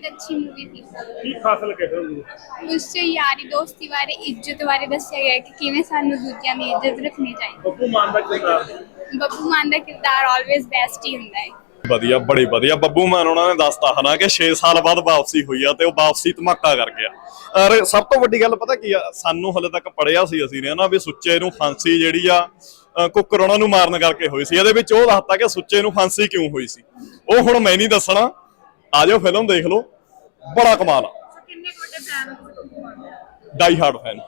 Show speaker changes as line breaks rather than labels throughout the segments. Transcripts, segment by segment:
ਬਹੁਤ ਅੱਛੀ ਮੂਵੀ ਸੀ
ਕੀ ਖਾਸ ਲੱਗੇ ਫਿਲਮ ਨੂੰ
ਉਸ 'ਚ ਯਾਰੀ ਦੋਸਤੀ ਬਾਰੇ ਇੱਜ਼ਤ ਬਾਰੇ ਦੱਸਿਆ ਗਿਆ ਕਿ ਕਿਵੇਂ ਸਾਨੂੰ ਦੂਜਿਆਂ ਦੀ ਇੱਜ਼ਤ ਰੱਖਣੀ ਚਾਹੀਦੀ
ਬੱਬੂ ਮਾਨ ਦਾ ਕਿਰਦਾਰ
ਬੱਬੂ ਮਾਨ ਦਾ ਕਿਰਦਾਰ ਆਲਵੇਜ਼ ਬੈਸਟ ਹੀ ਹੁੰਦਾ ਹੈ
ਵਧੀਆ ਬੜੀ ਵਧੀਆ। ਬੱਬੂ ਮਾਨ ਉਹਨਾਂ ਨੇ ਦੱਸਤਾ ਹਨਾ ਕਿ 6 ਸਾਲ ਬਾਅਦ ਵਾਪਸੀ ਹੋਈ ਆ ਤੇ ਉਹ ਵਾਪਸੀ ਧਮਾਕਾ ਕਰ ਗਿਆ। ਅਰੇ ਸਭ ਤੋਂ ਵੱਡੀ ਗੱਲ ਪਤਾ ਕੀ ਆ ਸਾਨੂੰ ਹਲੇ ਤੱਕ ਪੜਿਆ ਸੀ ਅਸੀਂ ਨੇ ਨਾ ਵੀ ਸੁੱਚੇ ਨੂੰ ਫਾਂਸੀ ਜਿਹੜੀ ਆ ਅ, ਕੁੱਕਰ ਉਹਨਾਂ ਨੂੰ ਮਾਰਨ ਕਰਕੇ ਹੋਈ ਸੀ। ਇਹਦੇ ਵਿੱਚ ਉਹ ਦੱਸਤਾ ਕਿ ਸੁੱਚੇ ਨੂੰ ਫਾਂਸੀ ਕਿਉਂ ਹੋਈ ਸੀ। ਉਹ ਹੁਣ ਮੈਂ ਨਹੀਂ ਦੱਸਣਾ। ਆ ਜਾਓ ਫਿਲਮ ਦੇਖ ਲਓ। ਬੜਾ ਕਮਾਲ ਆ।
ਕਿੰਨੇ ਵੱਡੇ ਫੈਨ ਹੋ ਬੱਬੂ ਮਾਨ ਦੇ?
Die hard fan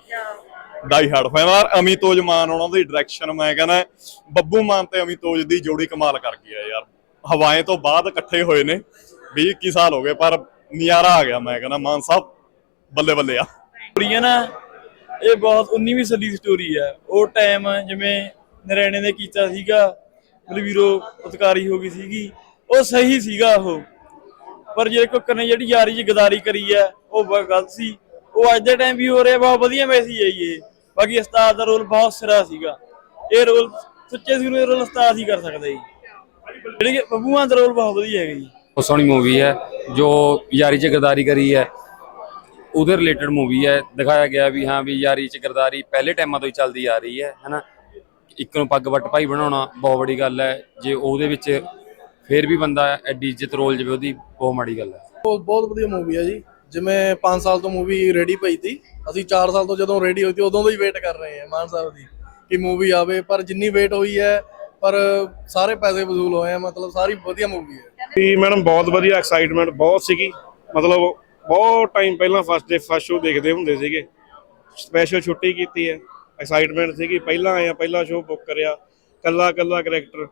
die hard fan ਆ। ਅਮਿਤੋਜ ਮਾਨ ਉਹਨਾਂ ਦੀ ਡਾਇਰੈਕਸ਼ਨ ਮੈਂ ਕਹਿੰਦਾ ਬੱਬੂ ਮਾਨ ਤੇ ਅਮਿਤੋਜ ਦੀ ਜੋੜੀ ਕਮਾਲ ਕਰ ਗਈ ਆ ਯਾਰ। ਹਵਾਏ ਤੋਂ ਬਾਅਦ ਇਕੱਠੇ ਹੋਏ ਨੇ 20 21 ਸਾਲ ਹੋ ਗਏ ਪਰ ਨਜ਼ਾਰਾ ਆ ਗਿਆ ਮੈਂ ਕਹਿੰਦਾ ਮਾਨ ਸਾਹਿਬ ਬੱਲੇ ਬੱਲੇ ਆ।
ਸਟੋਰੀ ਹੈ ਨਾ ਇਹ ਬਹੁਤ 19ਵੀਂ ਸਦੀ ਦੀ ਸਟੋਰੀ ਹੈ ਉਹ ਟਾਈਮ ਜਿਵੇਂ ਨਰੈਣੇ ਨੇ ਕੀਤਾ ਸੀਗਾ ਬਲਵੀਰੋ ਉਤਕਾਰੀ ਹੋ ਗਈ ਸੀਗੀ ਉਹ ਸਹੀ ਸੀਗਾ ਉਹ। ਪਰ ਜੇ ਕੁੱਕਰ ਨੇ ਜਿਹੜੀ ਯਾਰੀ 'ਚ ਗਦਾਰੀ ਕਰੀ ਹੈ, ਉਹ ਬਹੁਤ ਗਲਤ ਸੀ। ਉਹ ਅੱਜ ਦੇ ਟਾਈਮ ਵੀ ਹੋ ਰਿਹਾ, ਬਹੁਤ ਵਧੀਆ ਮੈਸੇਜ ਹੈ ਇਹ ਬਾਕੀ ਉਸਤਾਦ ਦਾ ਰੋਲ ਬਹੁਤ ਸਿਰਾ ਸੀਗਾ। ਇਹ ਰੋਲ ਸੁੱਚੇ ਸਿੰਘ ਇਹ ਰੋਲ ਉਸਤਾਦ ਹੀ ਕਰ ਸਕਦਾ ਜੀ। ਜਿਹੜੀ ਬੱਬੂ ਮਾਨ ਦਾ ਰੋਲ ਬਹੁਤ ਵਧੀਆ ਹੈਗਾ ਜੀ।
ਬਹੁਤ ਸੋਹਣੀ ਮੂਵੀ ਹੈ, ਜੋ ਯਾਰੀ ਚ ਗਦਾਰੀ ਕਰੀ ਹੈ, ਉਹਦੇ ਰਿਲੇਟਡ ਮੂਵੀ ਹੈ। ਦਿਖਾਇਆ ਗਿਆ ਵੀ ਹਾਂ ਵੀ ਯਾਰੀ ਚ ਗਰਦਾਰੀ ਪਹਿਲੇ ਟਾਈਮਾਂ ਤੋਂ ਹੀ ਚੱਲਦੀ ਆ ਰਹੀ ਹੈ, ਹਨਾ? ਇੱਕ ਨੂੰ ਪੱਗ ਵੱਟ ਭਾਈ ਬਣਾਉਣਾ, ਬਹੁਤ ਵੱਡੀ ਗੱਲ ਹੈ। ਜੇ ਉਹਦੇ ਵਿੱਚ ਫੇਰ ਵੀ ਬੰਦਾ ਐਡੀ ਇੱਜ਼ਤ ਰੋਲ ਜਵੇ ਉਹਦੀ ਬਹੁਤ ਮਾੜੀ ਗੱਲ ਹੈ।
ਬਹੁਤ ਬਹੁਤ ਵਧੀਆ ਮੂਵੀ ਹੈ ਜੀ। ਜਿਵੇਂ 5 ਸਾਲ ਤੋਂ ਮੂਵੀ ਰੈਡੀ ਪਈ ਸੀ ਅਸੀਂ 4 ਸਾਲ ਤੋਂ ਜਦੋਂ ਰੈਡੀ ਹੋਈ ਸੀ ਉਦੋਂ ਤੋਂ ਹੀ ਵੇਟ ਕਰ ਰਹੇ ਹਾਂ ਮਾਨ ਸਾਹਿਬ ਦੀ ਕਿ ਮੂਵੀ ਆਵੇ। ਪਰ ਜਿੰਨੀ ਵੇਟ ਹੋਈ ਹੈ ਪਰ ਸਾਰੇ ਪੈਸੇ ਵਸੂਲ ਹੋਏ ਆ ਮਤਲਬ ਸਾਰੀ ਵਧੀਆ ਮੂਵੀ ਹੈ।
ਵੀ ਮੈਡਮ ਬਹੁਤ ਵਧੀਆ ਐਕਸਾਈਟਮੈਂਟ ਬਹੁਤ ਸੀਗੀ। ਮਤਲਬ ਬਹੁਤ ਟਾਈਮ ਪਹਿਲਾਂ ਫਸਟ ਡੇ ਫਸਟ ਸ਼ੋਅ ਦੇਖਦੇ ਹੁੰਦੇ ਸੀਗੇ। ਸਪੈਸ਼ਲ ਛੁੱਟੀ ਕੀਤੀ ਹੈ। ਐਕਸਾਈਟਮੈਂਟ ਸੀਗੀ। ਪਹਿਲਾਂ ਆਏ ਆ ਪਹਿਲਾ ਸ਼ੋਅ ਬੁੱਕ ਕਰਿਆ। ਕੱਲਾ ਕੱਲਾ ਕਰੈਕਟਰ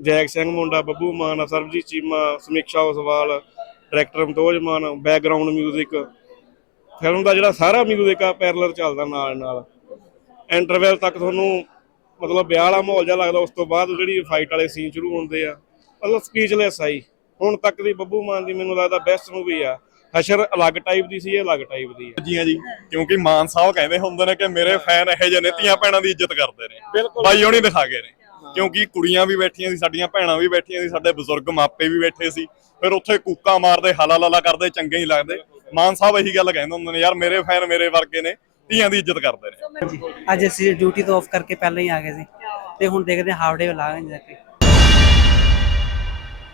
ਜੈਕ ਸਿੰਘ ਮੁੰਡਾ ਬੱਬੂ ਮਾਨ ਸਰਬਜੀਤ ਚੀਮਾ ਸਮੀਖਿਆ ਉਸਵਾਲ director Amitoj Maan background 뮤직 film ਦਾ ਜਿਹੜਾ ਸਾਰਾ 뮤직 ਆ ਪੈਰਲਰ ਚੱਲਦਾ ਨਾਲ ਨਾਲ ਇੰਟਰਵੈਲ ਤੱਕ ਤੁਹਾਨੂੰ ਮਤਲਬ ਵਿਆਹ ਵਾਲਾ ਮਾਹੌਲ ਜਿਹਾ ਲੱਗਦਾ ਉਸ ਤੋਂ ਬਾਅਦ ਜਿਹੜੀ ਫਾਈਟ ਵਾਲੇ ਸੀਨ ਸ਼ੁਰੂ ਹੁੰਦੇ ਆ ਮਤਲਬ ਸਪੀਚਲੈਸ ਆਈ ਹੁਣ ਤੱਕ ਦੀ ਬੱਬੂ ਮਾਨ ਦੀ ਮੈਨੂੰ ਲੱਗਦਾ ਬੈਸਟ ਮੂਵੀ ਆ ਹਸ਼ਰ ਅਲੱਗ ਟਾਈਪ ਦੀ ਸੀ ਇਹ ਅਲੱਗ ਟਾਈਪ ਦੀ ਆ
ਜੀਆਂ ਜੀ ਕਿਉਂਕਿ ਮਾਨ ਸਾਹਿਬ ਕਹਿੰਦੇ ਹੁੰਦੇ ਨੇ ਕਿ ਮੇਰੇ ਫੈਨ ਇਹੋ ਜਿਹੇ ਨੇ ਧੀਆਂ ਭੈਣਾਂ ਦੀ ਇੱਜ਼ਤ ਕਰਦੇ ਨੇ
ਬਿਲਕੁਲ
ਬਾਈ ਉਹਨੀ ਦਿਖਾ ਗਏ ਨੇ ਕਿਉਂਕਿ ਕੁੜੀਆਂ ਵੀ ਬੈਠੀਆਂ ਸੀ, ਸਾਡੀਆਂ ਭੈਣਾਂ ਵੀ ਬੈਠੀਆਂ ਸੀ, ਸਾਡੇ ਬਜ਼ੁਰਗ ਮਾਪੇ ਵੀ ਬੈਠੇ ਸੀ। ਫਿਰ ਉੱਥੇ ਕੂਕਾ ਮਾਰਦੇ ਹਾਲਾ ਲਾਲਾ ਕਰਦੇ, ਚੰਗੇ ਹੀ ਲੱਗਦੇ। ਮਾਨ ਸਾਹਿਬ ਇਹੀ ਗੱਲ ਕਹਿੰਦੇ ਹੁੰਦੇ ਨੇ, ਯਾਰ ਮੇਰੇ ਫੈਨ ਮੇਰੇ ਵਰਗੇ ਨੇ, ਧੀਆਂ ਦੀ ਇੱਜ਼ਤ ਕਰਦੇ ਨੇ।
ਅੱਜ ਅਸੀਂ ਡਿਊਟੀ ਤੋਂ ਆਫ ਕਰਕੇ ਪਹਿਲਾਂ ਹੀ ਆ ਗਏ ਸੀ। ਤੇ ਹੁਣ ਦੇਖਦੇ ਹਾਂ ਹਾਫ ਡੇ ਲਾਵਾਂਗੇ ਜਾ ਕੇ।